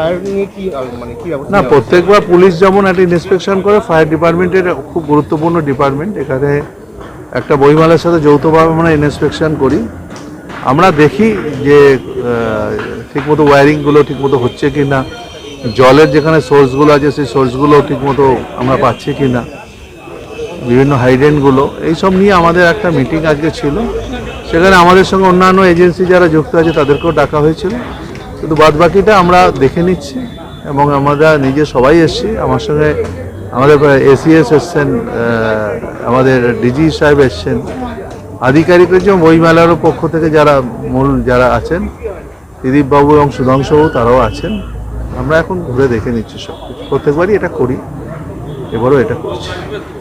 Fire নিয়ে কি মানে কি ব্যবস্থা না, প্রত্যেকবার পুলিশ যেমন একটা ইন্সপেকশন করে, ফায়ার ডিপার্টমেন্টের খুব গুরুত্বপূর্ণ ডিপার্টমেন্ট। এখানে একটা বইমেলার সাথে যৌথভাবে আমরা ইন্সপেকশন করি। আমরা দেখি যে ঠিকমতো ওয়্যারিংগুলো ঠিকমতো হচ্ছে কি না, জলের যেখানে সোর্সগুলো আছে সেই সোর্সগুলো ঠিকমতো আমরা পাচ্ছি কি না, বিভিন্ন হাইডেন্টগুলো, এইসব নিয়ে আমাদের একটা মিটিং আজকে ছিল। সেখানে আমাদের সঙ্গে অন্যান্য এজেন্সি যারা যুক্ত আছে তাদেরকেও ডাকা হয়েছিল। শুধু বাদবাকিটা আমরা দেখে নিচ্ছি এবং আমরা নিজে সবাই এসেছি। আমার সঙ্গে আমাদের এসিএস এসছেন, আমাদের ডিজি সাহেব এসছেন, আধিকারিক রয়েছে, বইমেলারও পক্ষ থেকে যারা মূল যারা আছেন, ত্রিদীপবাবু এবং সুধাংশুবাবু তারাও আছেন। আমরা এখন ঘুরে দেখে নিচ্ছি সব কিছু। প্রত্যেকবারই এটা করি, এবারও এটা করছি।